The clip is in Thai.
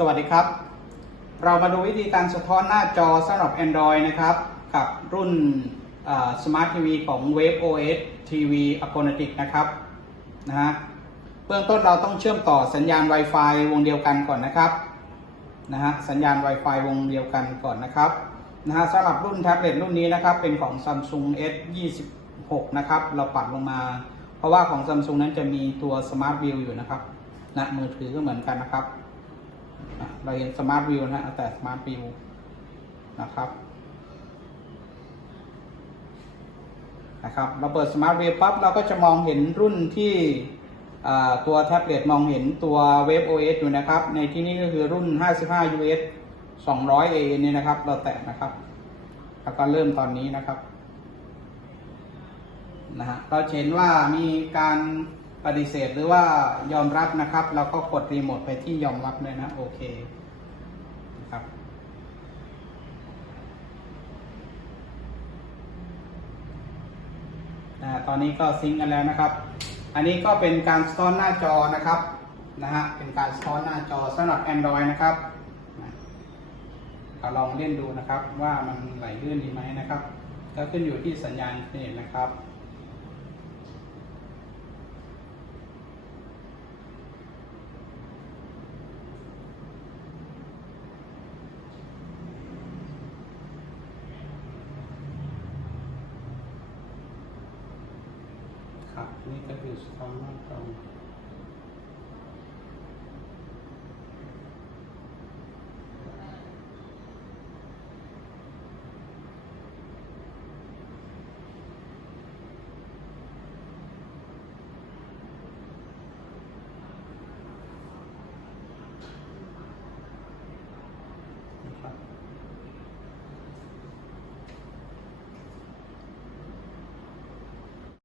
สวัสดีครับ เรามาดูวิธีการสะท้อนหน้าจอสำหรับ Android นะครับ กับรุ่นสมาร์ททีวีของ Wave OS TV a p o n e t i c นะครับนะฮะเบื้องต้นเราต้องเชื่อมต่อสัญญาณ Wi-Fi วงเดียวกันก่อนนะครับนะฮะสัญญาณ Wi-Fi วงเดียวกันก่อนนะครับนะฮะสำหรับรุ่นแท็บเล็ตรุ่นนี้นะครับ เป็นของ Samsung S26 นะครับ เราปัดลงมา เพราะว่าของ Samsung นั้นจะมีตัว Smart View อยู่นะครับนะมือถือก็เหมือนกันนะครับ เราเห็นสมาร์ทวิวนะฮะแต่สมาร์ทวิวนะครับนะครับเราเปิดสมาร์ทวิวปั๊บเราก็จะมองเห็นรุ่นที่ตัวแท็บเล็ตมองเห็นตัวเว็บ OS อยู่นะครับ ในที่นี้ก็คือรุ่น 55 US 200 A เนี่ยนะครับ เราแตะนะครับ แล้วก็เริ่มตอนนี้นะครับนะฮะเราเห็นว่ามีการ ปฏิเสธหรือว่ายอมรับนะครับ เราก็กดรีโมทไปที่ยอมรับเลยนะโอเคนะครับตอนนี้ก็ซิงกันแล้วนะครับ อันนี้ก็เป็นการสะท้อนหน้าจอนะครับนะฮะเป็นการสะท้อนหน้าจอสำหรับ Android นะครับเราลองเล่นดูนะครับว่ามันไหลลื่นดีไหมนะครับ ก็ขึ้นอยู่ที่สัญญาณอินเทอร์เน็ตนะครับ ครับนี่ก็คือสตอมหน้าจอนะครับ